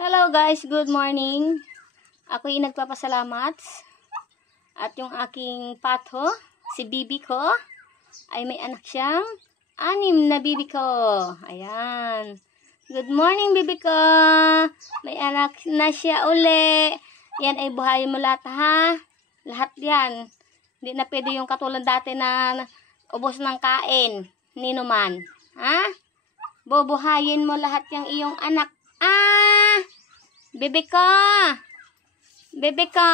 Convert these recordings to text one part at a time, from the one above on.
Hello guys, good morning. Ako'y nagpapasalamat at yung aking pato, si bibi ko, ay may anak siyang 6 na bibi ko. Ayan. Good morning bibi ko. May anak na siya uli. Yan ay buhayin mo lahat ha. Lahat yan. Hindi na pwede yung katulad dati na ubos ng kain. Ninuman. Ha? Bubuhayin mo lahat yung iyong anak. Bebe ko. Bebe ko.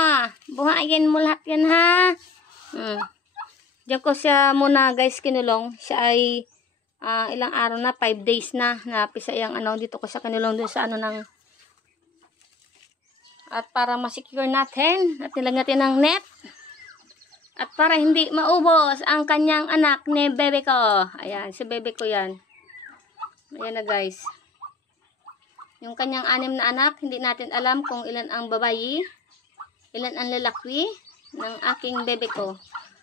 Buhayin mo lahat yan ha. Diyan ko siya muna guys kinulong. Siya ay ilang araw na, 5 days na. Napisa yung dito ko siya kinulong dun sa ng. At para ma-secure natin, at nilagyan natin ng net. At para hindi maubos ang kanyang anak ni bebe ko. Ayan, si bebe ko yan. Ayan na guys. Yung kanyang 6 na anak, hindi natin alam kung ilan ang babayi, ilan ang lalaki ng aking bebe ko.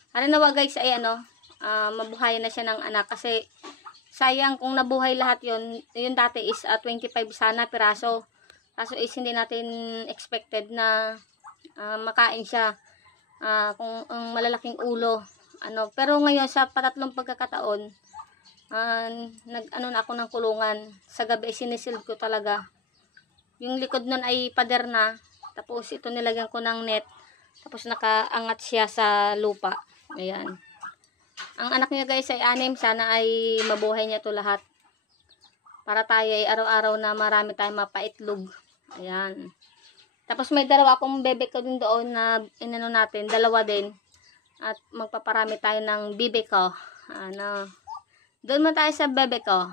Para nawa guys ay mabuhay na siya ng anak kasi sayang kung nabuhay lahat yon. Yung dati is 25 sana piraso. Kaso is hindi natin expected na makain siya kung ang malalaking ulo. Pero ngayon sa patatlong pagkakataon, na ako ng kulungan. Sa gabi sinisil ko talaga. Yung likod nun ay pader na. Tapos ito nilagyan ko ng net. Tapos nakaangat siya sa lupa. Ayan. Ang anak niya guys ay 6. Sana ay mabuhay niya to lahat. Para tayo ay araw-araw na marami tayong mapaitlog. Ayan. Tapos may dalawa akong bebe ko din doon na natin. 2 din. At magpaparami tayo ng bibe ko. Doon mo tayo sa bebe ko.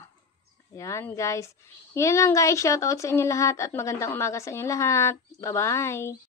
Ayan guys. Yun lang guys. Shoutout sa inyo lahat at magandang umaga sa inyo lahat. Bye bye.